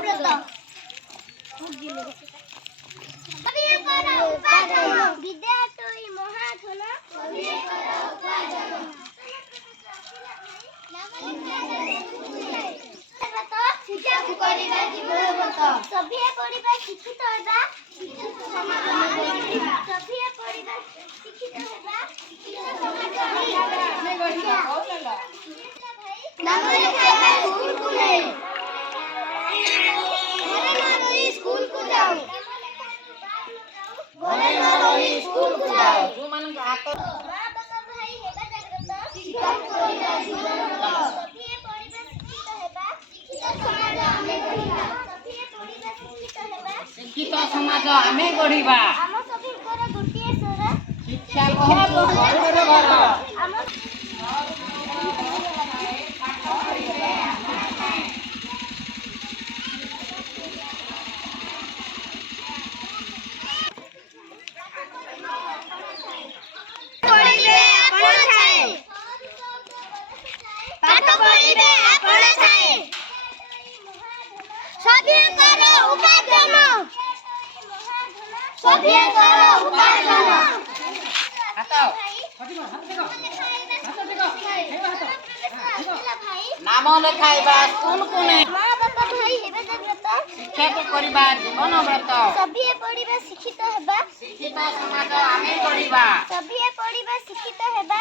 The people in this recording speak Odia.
ବ୍ରତ ବିଦ୍ୟା ତୋଇ ମହାଧନ ସଭିଏ ପଢ଼ିବା ଶିକ୍ଷିତ ହେବା ସଭିଏ ପଢ଼ିବା ଶିକ୍ଷିତ ହେବା ନାମ ଲେଖାଇବା ସ୍କୁଲକୁ ନେଇ ଘରେ ନ ରହି ସ୍କୁଲକୁ ଯାଉ ଘରେ ନ ରହି ସ୍କୁଲକୁ ଯାଉ ଯୋଉମାନଙ୍କ ହାତ ମା ବାପା ଭାଇ ହେବା ଜାଗ୍ରତ ଶିକ୍ଷକ କରିବା ଜୀବନବ୍ରତ ସଭିଏ ପଢ଼ିବା ଶିକ୍ଷିତ ହେବା ଶିକ୍ଷିତ ସମାଜ ଆମେ ଗଢ଼ିବା ସଭିଏ ପଢ଼ିବା ଶିକ୍ଷିତ ହେବା ଶିକ୍ଷିତ ସମାଜ ଆମେ ଗଢ଼ିବା ଆମ ସଭିଙ୍କର ଗୋଟିଏ ସ୍ୱର ଶିକ୍ଷା କହୁଛୁ ଗରିବର ଘର ଆମ ପାଠ ପଢ଼ିବେ ଆପଣ ଛାଏ ସଭିଙ୍କର ଉପାର୍ଜନ ସଭିଙ୍କର ଉପାର୍ଜନ ନାମ ଲେଖାଇବା ସ୍କୁଲକୁ ନେଇ ମା ବାପା ଭାଇ ହେବେ ଜାଗ୍ରତ ଶିକ୍ଷକ କରିବା ଜୀବନ ବ୍ରତ ସଭିଏ ପଢ଼ିବା ଶିକ୍ଷିତ ହେବା ଶିକ୍ଷିତ ସମାଜ ଆମେ ଗଢ଼ିବା ସଭିଏ ପଢ଼ିବା ଶିକ୍ଷିତ ହେବା